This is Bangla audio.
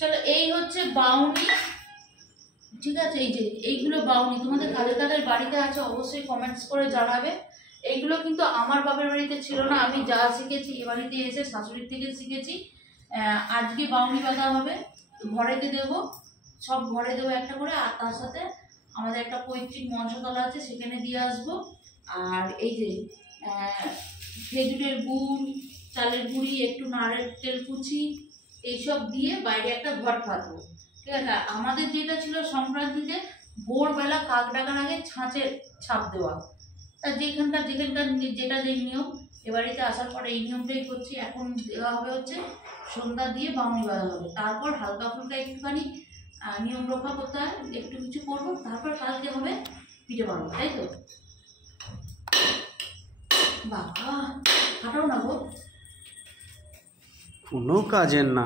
চলো এই হচ্ছে বাউনি, ঠিক আছে। এই যে এইগুলো বাউনি, তোমাদের কাদের কাদের বাড়িতে আছে অবশ্যই কমেন্টস করে জানাবে। এইগুলো কিন্তু আমার বাবার বাড়িতে ছিল না, আমি যা শিখেছি এ বাড়িতে এসে শাশুড়ির থেকে শিখেছি। আজকে বাউনি বাঁধা হবে, ঘরেতে দেবো, সব ঘরে দেবো একটা করে। আর তার সাথে আমাদের একটা পৈতৃক মনসাতলা আছে, সেখানে দিয়ে আসবো। আর এই যে খেজুরের গুড়, চালের গুঁড়ি, একটু নারকেল কুচি, এইসব দিয়ে বাইরে একটা ঘট পাতবো, ঠিক আছে। আমাদের যেটা ছিল সংক্রান্তিতে ভোরবেলা কাক ডাকার আগে ছাঁচে ছাপ দেওয়া, তা যেখানকার যেটা যে নিয়ম, এ বাড়িতে আসার পরে এই নিয়মটাই করছি। এখন দেওয়া হবে হচ্ছে সন্ধ্যা দিয়ে বাউনি বাঁধা হবে, তারপর হালকা ফুলকা একটুখানি নিয়ম রক্ষা করতে হয়, একটু কিছু করবো, তারপর কালকে হবে পিঠে বানাবো, তাই তো। বাবা খাটাও না গো, কোনো কাজের না।